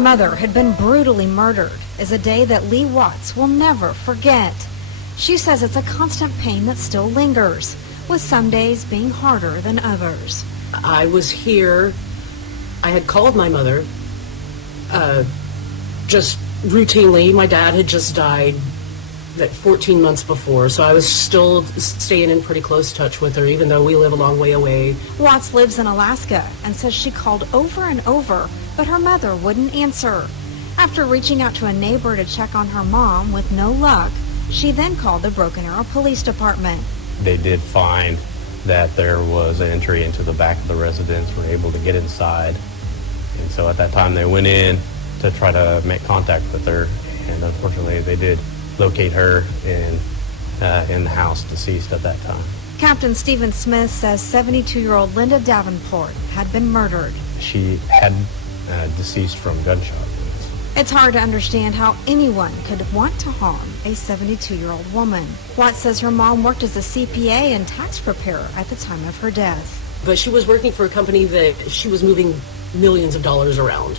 mother had been brutally murdered is a day that Lee Watts will never forget. She says it's a constant pain that still lingers, with some days being harder than others. I was here. I had called my mother just routinely. My dad had just died 14 months before, so I was still staying in pretty close touch with her, even though we live a long way away. Watts lives in Alaska and says she called over and over, but her mother wouldn't answer. After reaching out to a neighbor to check on her mom with no luck, she then called the Broken Arrow Police Department. They did find that there was an entry into the back of the residence, were able to get inside. And so at that time they went in to try to make contact with her, and unfortunately they did locate her in the house, deceased at that time. Captain Stephen Smith says 72-year-old Linda Davenport had been murdered. She had deceased from gunshot wounds. It's hard to understand how anyone could want to harm a 72-year-old woman. Watts says her mom worked as a CPA and tax preparer at the time of her death. But she was working for a company that she was moving millions of dollars around.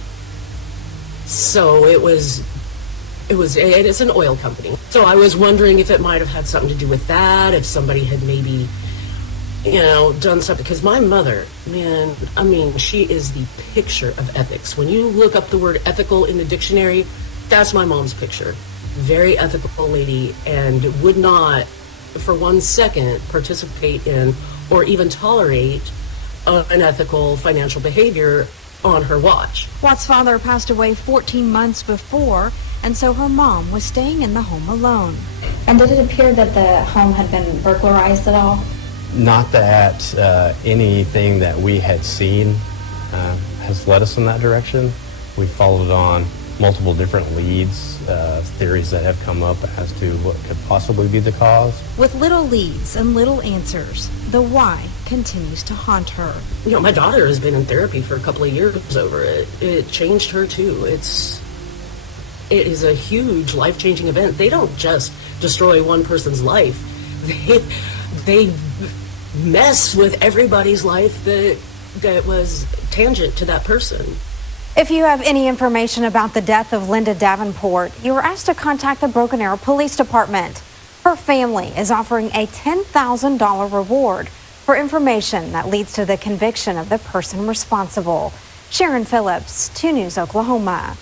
So it's an oil company. So I was wondering if it might have had something to do with that, if somebody had maybe, done something. Because my mother, man, I mean, she is the picture of ethics. When you look up the word ethical in the dictionary, that's my mom's picture. Very ethical lady, and would not for 1 second participate in or even tolerate unethical financial behavior on her watch. Watts' father passed away 14 months before, and so her mom was staying in the home alone. And did it appear that the home had been burglarized at all? Not that anything that we had seen has led us in that direction. We followed on multiple different leads, theories that have come up as to what could possibly be the cause. With little leads and little answers, the why continues to haunt her. My daughter has been in therapy for a couple of years over it. It changed her too. It is a huge life-changing event. They don't just destroy one person's life. They mess with everybody's life that was tangent to that person. If you have any information about the death of Linda Davenport, you are asked to contact the Broken Arrow Police Department. Her family is offering a $10,000 reward for information that leads to the conviction of the person responsible. Sharon Phillips, 2 News, Oklahoma.